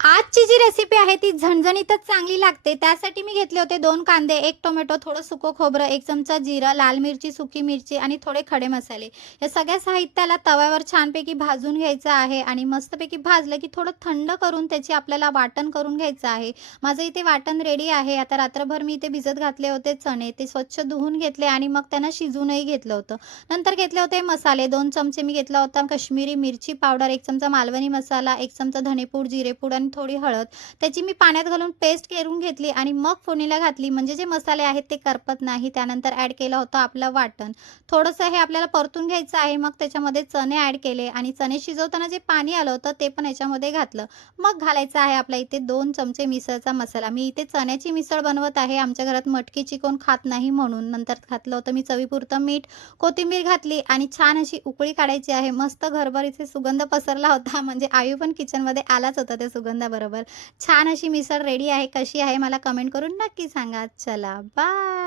आजची जी रेसिपी आहे ती झणझणीतच चांगली लागते. त्यासाठी मी घेतले होते 2 कांदे, 1 टोमॅटो, थोडं सुकं खोबरं, 1 चमचा जिरं, लाल मिरची, सुकी मिरची आणि थोडे खडे मसाले. या सगळ्या साहित्याला तव्यावर छानपैकी भाजून घ्यायचं आहे आणि मस्तपैकी भाजलं की थोडं थंड करून त्याची आपल्याला वाटण करून घ्यायचं आहे. माझं इथे वाटण रेडी आहे. आता रात्रभर मी इथे भिजत घातले होते चणे. ते स्वच्छ धुवून घेतले आणि मग त्यांना शिजवूनही घेतलं होतं. नंतर घेतले होते मसाले. 2 चमचे मी घेतला होता काश्मीरी मिरची पावडर, 1 चमचा मालवणी मसाला, 1 चमचा धनेपूड, जिरेपूड आणि थोडी हळद. त्याची मी पाण्यात घालून पेस्ट करून घेतली आणि मग फोडणीला घातली. म्हणजे जे मसाले आहेत ते करपत नाही. त्यानंतर ॲड केलं होतं आपलं वाटण. थोडंसं हे आपल्याला परतून घ्यायचं आहे. मग त्याच्यामध्ये चणे ॲड केले आणि चणे शिजवताना जे पाणी आलं होतं ते पण याच्यामध्ये घातलं. मग घालायचं आहे आपल्या इथे 2 चमचे मिसळचा मसाला. मी इथे चण्याची मिसळ बनवत आहे. आमच्या घरात मटकीची कोण खात नाही म्हणून. नंतर घातलं होतं मी चवीपुरतं मीठ, कोथिंबीर घातली आणि छान अशी उकळी काढायची आहे. मस्त घरभर इथे सुगंध पसरला होता. म्हणजे आम्ही पण किचनमध्ये आलाच होता त्या सुगंधाबरोबर. छान अशी मिसळ रेडी आहे. कशी आहे मला कमेंट करून नक्की सांगा. चला बाय.